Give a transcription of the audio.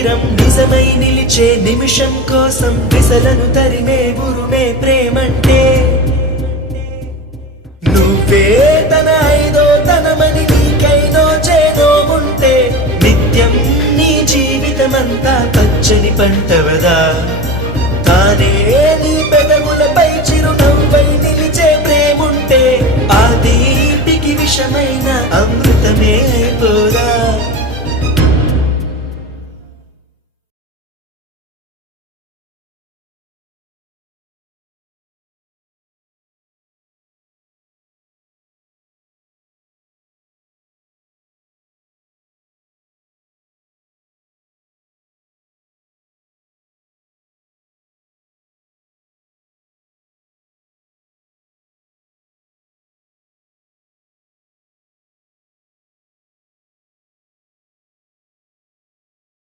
తీరం నిజమై నిలిచే నిమిషం కోసం విసలను తరిమే గురుమే ప్రేమంటే. నువ్వే తన ఐదో తనమని నీకైదో చేదో ఉంటే నిత్యం నీ జీవితమంతా పచ్చని పంటవదా? తానే నీ పెదవులపై చిరునవ్వై నిలిచే ప్రేముంటే ఆ దీపికి విషమైన అమృతమే.